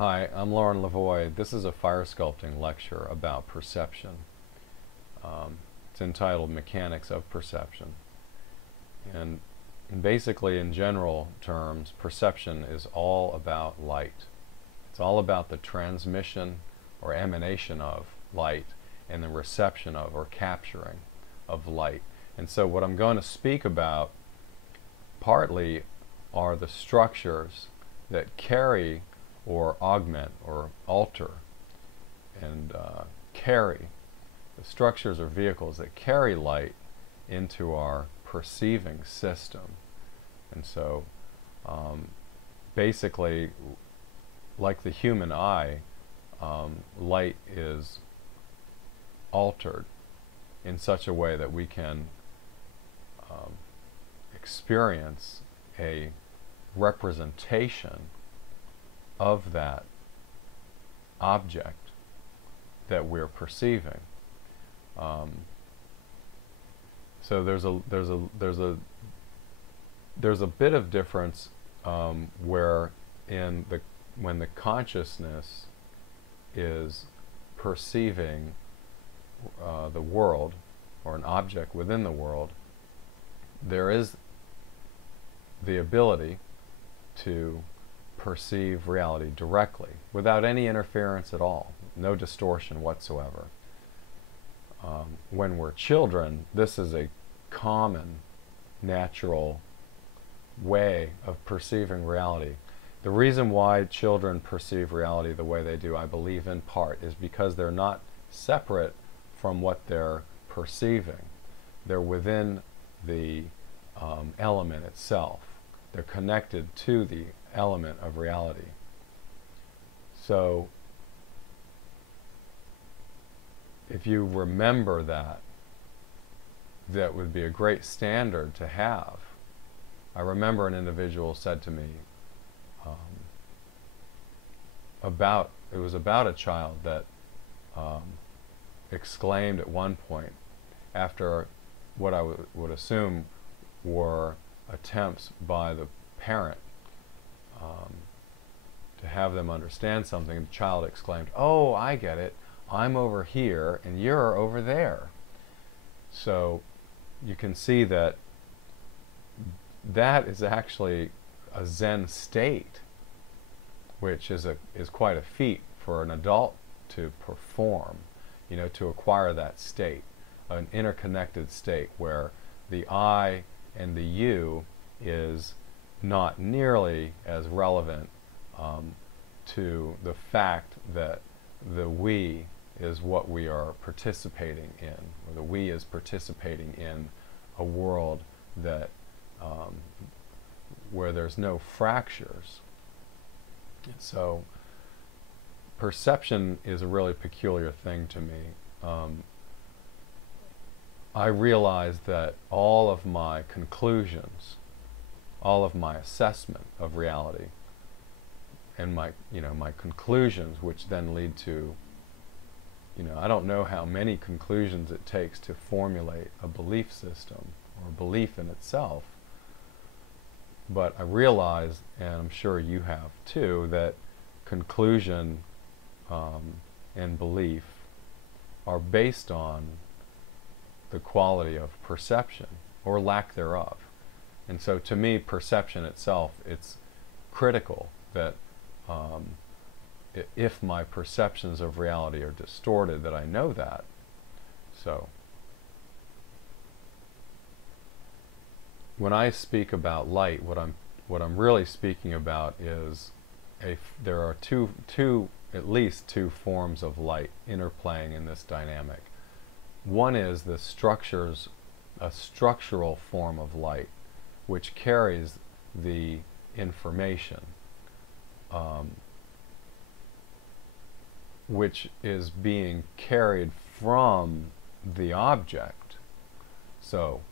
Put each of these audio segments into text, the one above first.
Hi, I'm Lauren Lavoie. This is a fire sculpting lecture about perception. It's entitled Mechanics of Perception. And basically, in general terms, perception is all about light. It's all about the transmission or emanation of light and the reception of or capturing of light. And so what I'm going to speak about partly are the structures that carry or augment or alter and carry. The structures or vehicles that carry light into our perceiving system. And so basically, like the human eye, light is altered in such a way that we can experience a representation of that object that we're perceiving. So there's a bit of difference where when the consciousness is perceiving the world or an object within the world, there is the ability to perceive reality directly without any interference at all, no distortion whatsoever. When we're children, this is a common, natural way of perceiving reality. The reason why children perceive reality the way they do, I believe in part, is because they're not separate from what they're perceiving. They're within the element itself. They're connected to the element of reality. So if you remember that, that would be a great standard to have. I remember an individual said to me it was about a child that exclaimed at one point, after what I would assume were attempts by the parent to have them understand something, the child exclaimed, "Oh, I get it. I'm over here and you're over there." So you can see that that is actually a Zen state, which is quite a feat for an adult to perform, to acquire that state, an interconnected state where the I and the you is not nearly as relevant to the fact that the we is what we are participating in, or the we is participating in a world that where there's no fractures. So perception is a really peculiar thing to me. I realized that all of my conclusions, all of my assessment of reality, and my conclusions, which then lead to, I don't know how many conclusions it takes to formulate a belief system or belief in itself, but I realize, and I'm sure you have too, that conclusion and belief are based on the quality of perception or lack thereof. And so to me, perception itself, it's critical that if my perceptions of reality are distorted, that I know that. So when I speak about light, what I'm really speaking about is there are at least two forms of light interplaying in this dynamic. One is a structural form of light, which carries the information, which is being carried from the object. So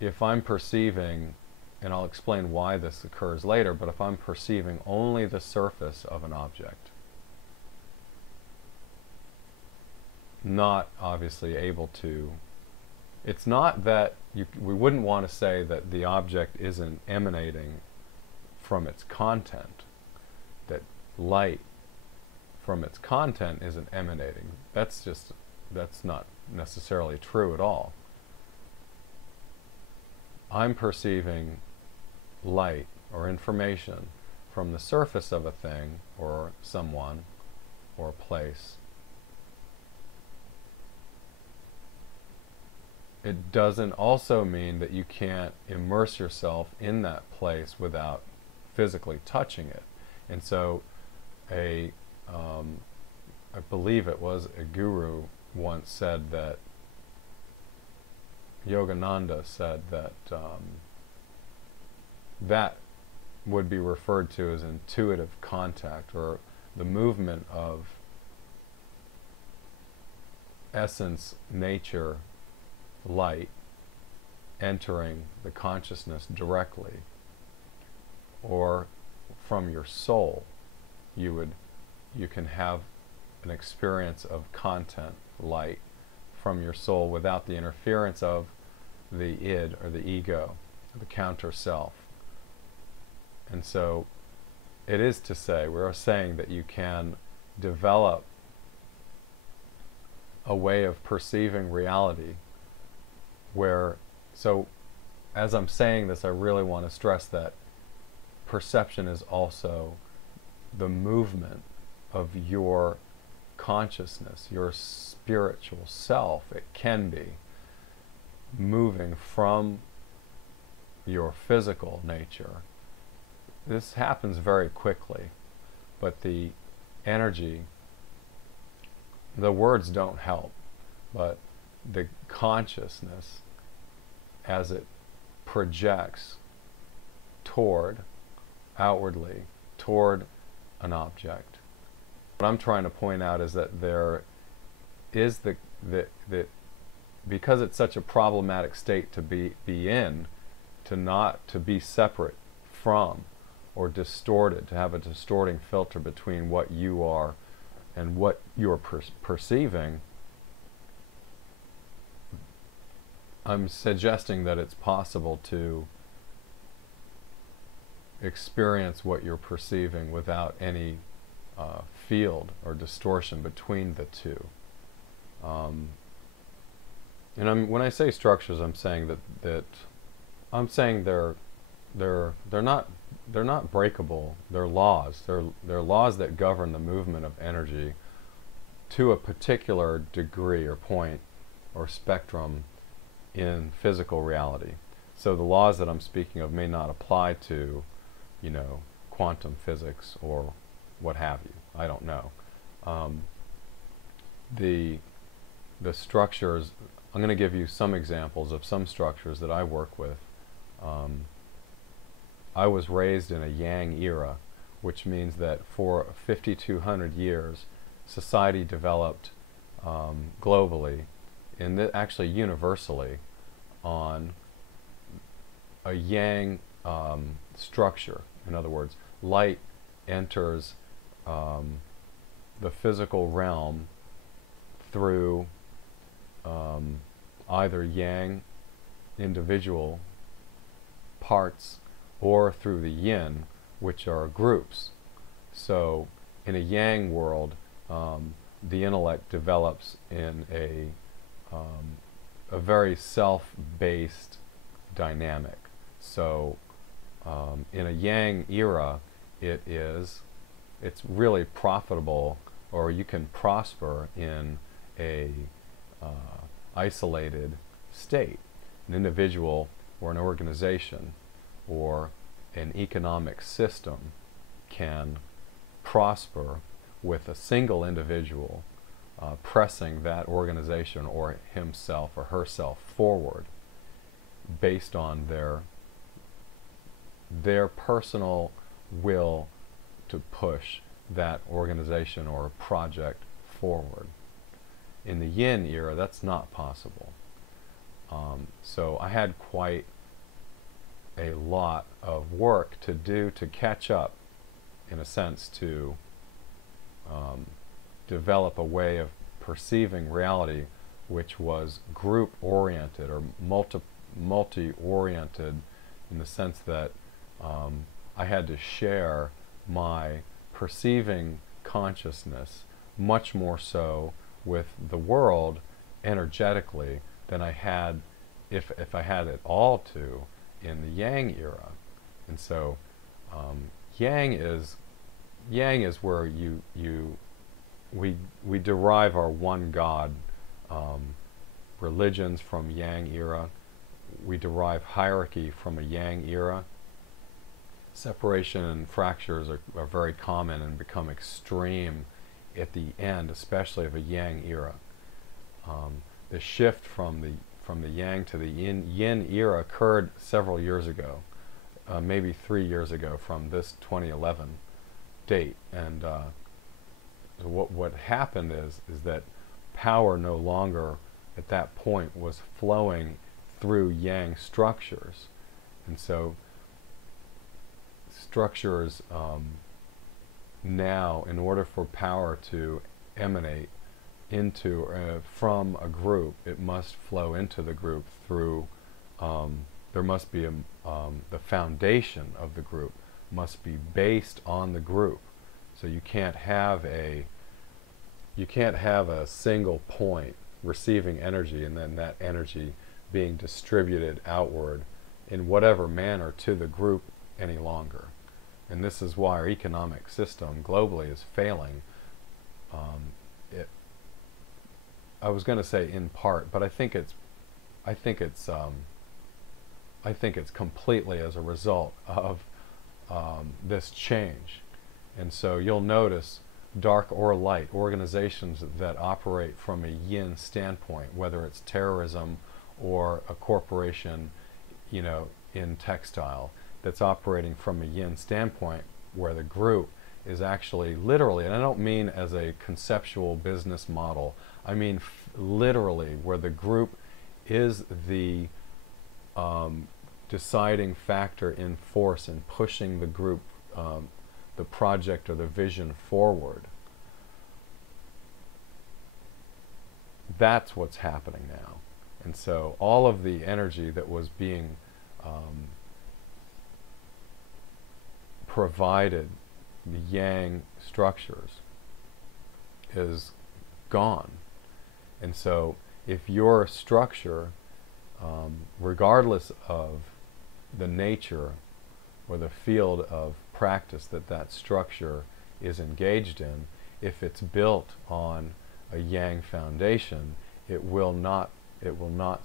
if I'm perceiving, and I'll explain why this occurs later, but if I'm perceiving only the surface of an object, not obviously able to, it's not that we wouldn't want to say that the object isn't emanating from its content, that light from its content isn't emanating. That's not necessarily true at all. I'm perceiving light or information from the surface of a thing or someone or a place. It doesn't also mean that you can't immerse yourself in that place without physically touching it. And so I believe it was a guru once said that, Yogananda said that that would be referred to as intuitive contact, or the movement of essence, nature, light entering the consciousness directly, or from your soul. You can have an experience of content, light, from your soul without the interference of the id or the ego, the counter self. And so it is to say, we're saying that you can develop a way of perceiving reality where, so as I'm saying this, I really want to stress that perception is also the movement of your consciousness, your spiritual self. It can be moving from your physical nature. This happens very quickly, but the energy, the words don't help, but the consciousness, as it projects outwardly toward an object. What I'm trying to point out is that there is because it's such a problematic state to be in, to be separate from, or distorted, to have a distorting filter between what you are and what you're perceiving. I'm suggesting that it's possible to experience what you're perceiving without any field or distortion between the two. And when I say structures, I'm saying that I'm saying they're not breakable. They're laws. They're laws that govern the movement of energy to a particular degree or point or spectrum in physical reality. So the laws that I'm speaking of may not apply to, quantum physics or what have you. I don't know. The structures, I'm going to give you some examples of some structures that I work with. I was raised in a Yang era, which means that for 5,200 years, society developed globally, and actually universally, on a Yang structure. In other words, light enters the physical realm through either Yang individual parts or through the Yin, which are groups. So in a Yang world, the intellect develops in a very self-based dynamic. So in a Yang era, it's really profitable, or you can prosper in a isolated state. An individual or an organization or an economic system can prosper with a single individual pressing that organization or himself or herself forward based on their personal will to push that organization or project forward. In the Yin era, that's not possible. So I had quite a lot of work to do to catch up, in a sense, to develop a way of perceiving reality which was group-oriented or multi-oriented, in the sense that I had to share my perceiving consciousness, much more so with the world energetically than I had if I had it all to in the Yang era. And so Yang is where we derive our one God religions from Yang era. We derive hierarchy from a Yang era. Separation and fractures are very common and become extreme at the end, especially of a Yang era. The shift from the Yang to the Yin era occurred several years ago, maybe 3 years ago from this 2011 date. And so what happened is that power no longer at that point was flowing through Yang structures, and so structures now, in order for power to emanate into from a group, it must flow into the group through there must be the foundation of the group must be based on the group. So you can't have a single point receiving energy and then that energy being distributed outward in whatever manner to the group any longer. And this is why our economic system globally is failing. I was going to say in part, but I think it's completely as a result of this change. And so you'll notice dark or light organizations that operate from a Yin standpoint, whether it's terrorism or a corporation, in textile, that's operating from a Yin standpoint, where the group is actually literally, and I don't mean as a conceptual business model, I mean literally, where the group is the deciding factor in force in pushing the group, the project or the vision forward. That's what's happening now. And so all of the energy that was being provided, the Yang structures, is gone. And so if your structure, regardless of the nature or the field of practice that structure is engaged in, if it's built on a Yang foundation, it will not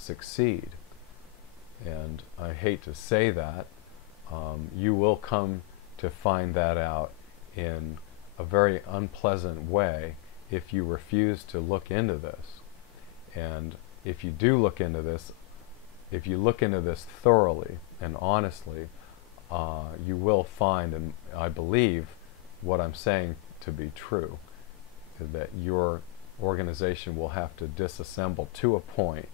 succeed. And I hate to say that, you will come to find that out in a very unpleasant way if you refuse to look into this. And if you do look into this, if you look into this thoroughly and honestly, you will find, and I believe what I'm saying to be true, that your organization will have to disassemble to a point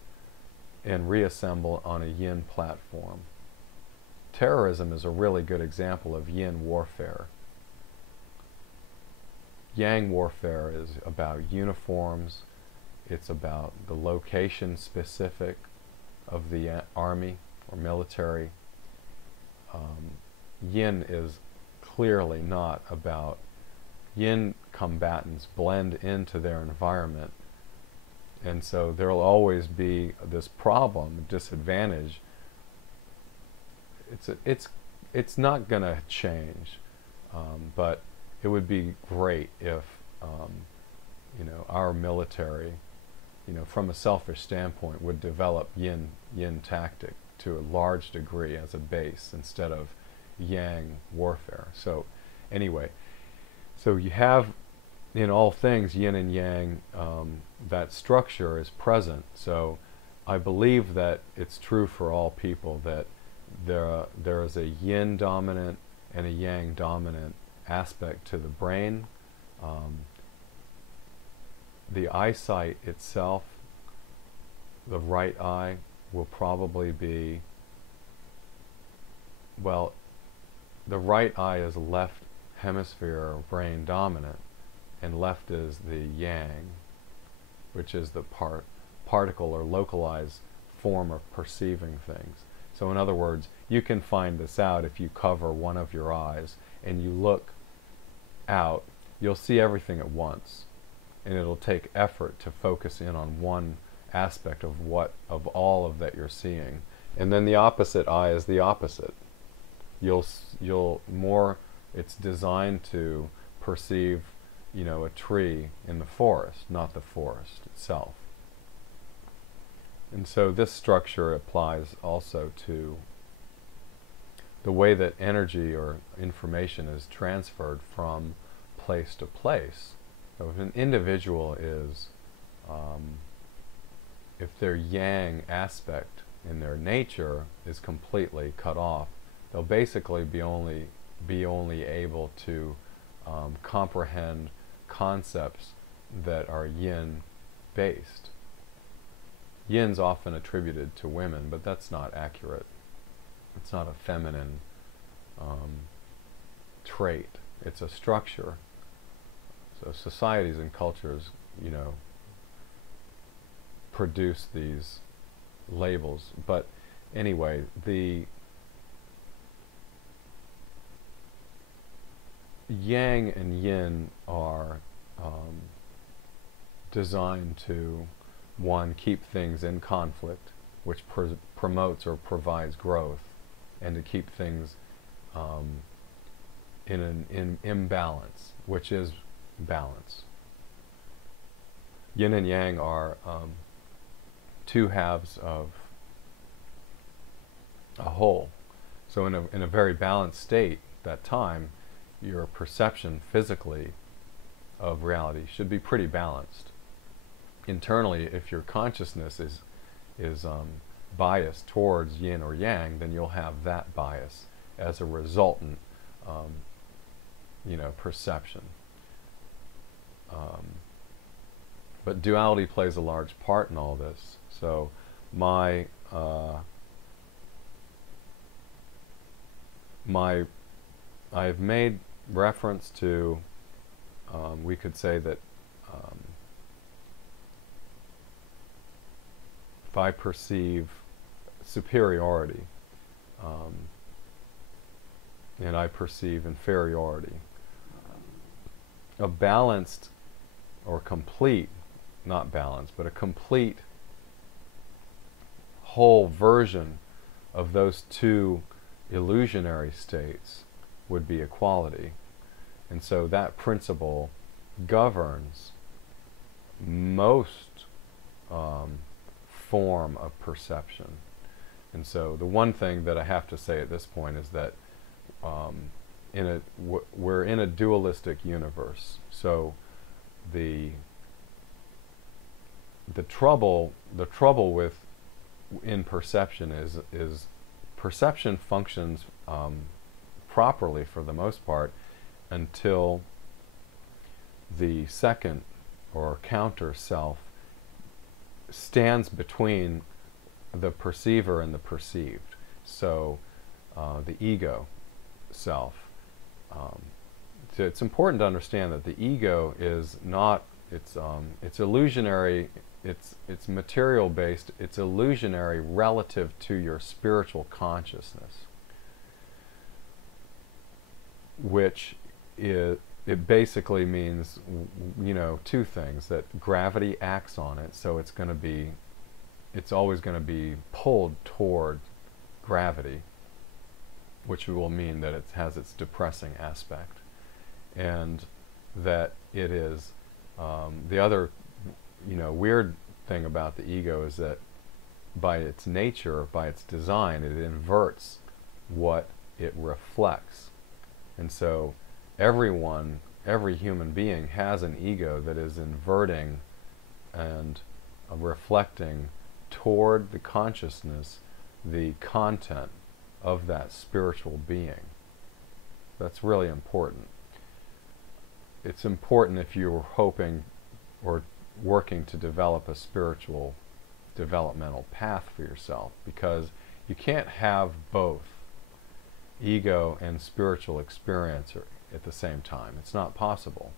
and reassemble on a Yin platform. Terrorism is a really good example of Yin warfare. Yang warfare is about uniforms, it's about the location specific of the army or military. Yin is clearly not about. Yin combatants blend into their environment, and so there will always be this problem, disadvantage. It's not going to change, but it would be great if our military, from a selfish standpoint, would develop Yin tactic to a large degree as a base instead of Yang warfare. So anyway, so you have in all things Yin and Yang, that structure is present. So I believe that it's true for all people that there is a Yin dominant and a Yang dominant aspect to the brain. The eyesight itself, the right eye, will probably be, well, the right eye is left hemisphere or brain dominant, and left is the Yang, which is the particle or localized form of perceiving things. So in other words, you can find this out if you cover one of your eyes and you look out you'll see everything at once, and it'll take effort to focus in on one aspect of all of that you're seeing. And then the opposite eye is the opposite. You'll more, it's designed to perceive, a tree in the forest, not the forest itself. And so this structure applies also to the way that energy or information is transferred from place to place. So if an individual is, if their yang aspect in their nature is completely cut off, they'll basically be only able to comprehend concepts that are yin based. Yin's often attributed to women, but that's not accurate. It's not a feminine trait. It's a structure. So societies and cultures, produce these labels. But anyway, the yang and yin are designed to, one, keep things in conflict, which promotes or provides growth, and to keep things in imbalance, which is balance. Yin and yang are two halves of a whole. So in a very balanced state, that time, your perception physically of reality should be pretty balanced. Internally, if your consciousness is biased towards yin or yang, then you'll have that bias as a resultant, perception. But duality plays a large part in all this. So I've made reference to, we could say that if I perceive superiority and I perceive inferiority, a balanced or complete, not balanced, but a complete whole version of those two illusionary states would be equality. And so that principle governs most form of perception. And so the one thing that I have to say at this point is that we're in a dualistic universe. So the trouble with in perception is perception functions properly for the most part until the second or counter self stands between the perceiver and the perceived. So the ego self. So it's important to understand that the ego is not, it's illusionary, it's material based, it's illusionary relative to your spiritual consciousness, which it basically means, two things: that gravity acts on it, so it's always going to be pulled toward gravity, which will mean that it has its depressing aspect, and that it is the other weird thing about the ego is that by its nature, by its design, it inverts what it reflects. And so every human being has an ego that is inverting and reflecting toward the consciousness the content of that spiritual being. That's really important. It's important if you're hoping or working to develop a spiritual developmental path for yourself, because you can't have both ego and spiritual experience at the same time. It's not possible.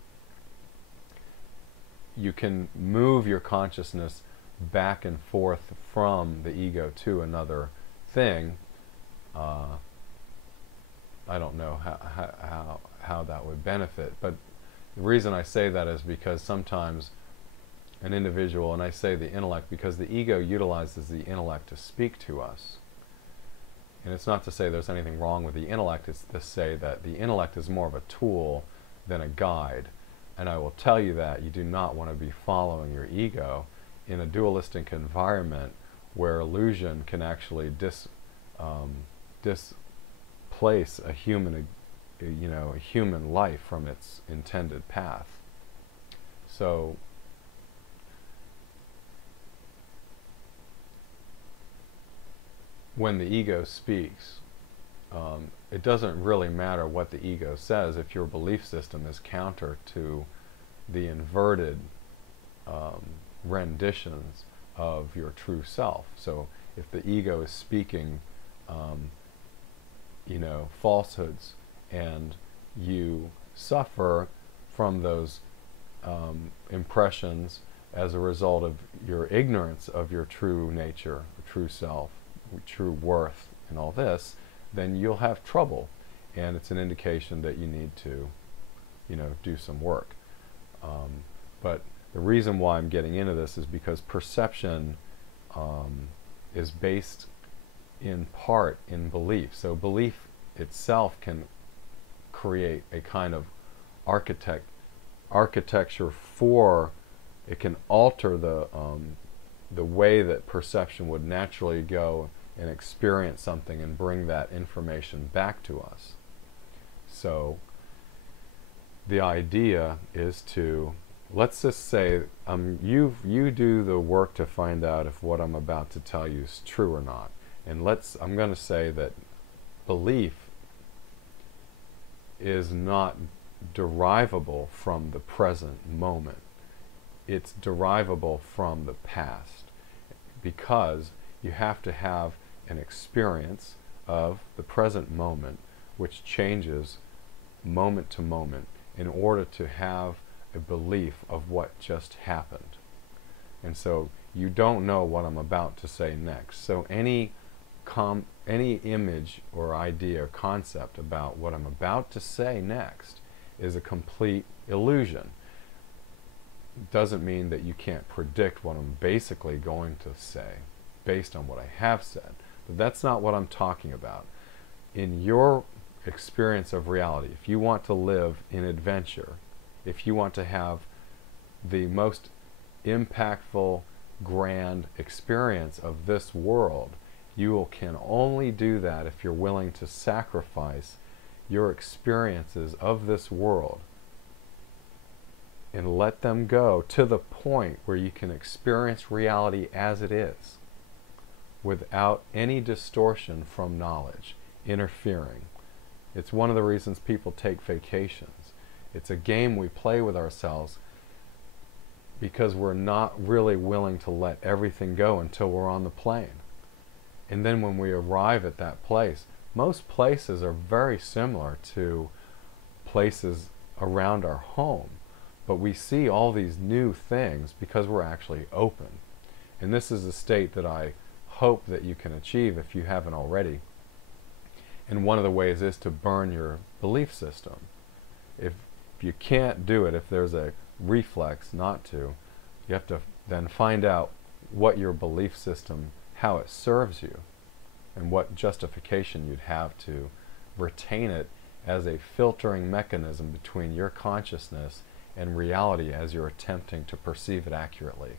You can move your consciousness back and forth from the ego to another thing. I don't know how that would benefit, but The reason I say that is because sometimes an individual, and I say the intellect because the ego utilizes the intellect to speak to us. And it's not to say there's anything wrong with the intellect, it's to say that the intellect is more of a tool than a guide. And I will tell you that you do not want to be following your ego in a dualistic environment where illusion can actually displace a human, a human life from its intended path. So when the ego speaks, it doesn't really matter what the ego says if your belief system is counter to the inverted renditions of your true self. So if the ego is speaking, falsehoods, and you suffer from those impressions as a result of your ignorance of your true nature, true self, true worth, and all this, then you'll have trouble, and it's an indication that you need to, do some work. But the reason why I'm getting into this is because perception is based in part in belief. So belief itself can create a kind of architecture for, it can alter the way that perception would naturally go and experience something and bring that information back to us. So the idea is to, let's just say you do the work to find out if what I'm about to tell you is true or not. And I'm going to say that belief is not derivable from the present moment. It's derivable from the past, because you have to have an experience of the present moment which changes moment to moment in order to have a belief of what just happened. And so you don't know what I'm about to say next. So any image or idea or concept about what I'm about to say next is a complete illusion. Doesn't mean that you can't predict what I'm basically going to say based on what I have said. But that's not what I'm talking about. In your experience of reality, if you want to live in adventure, if you want to have the most impactful, grand experience of this world, you can only do that if you're willing to sacrifice your experiences of this world and let them go to the point where you can experience reality as it is, without any distortion from knowledge interfering. It's one of the reasons people take vacations. It's a game we play with ourselves because we're not really willing to let everything go until we're on the plane. And then when we arrive at that place, most places are very similar to places around our home, but we see all these new things because we're actually open. And this is a state that I hope that you can achieve if you haven't already. And one of the ways is to burn your belief system. If you can't do it, if there's a reflex not to, you have to then find out what your belief system, how it serves you, and what justification you'd have to retain it as a filtering mechanism between your consciousness and reality as you're attempting to perceive it accurately.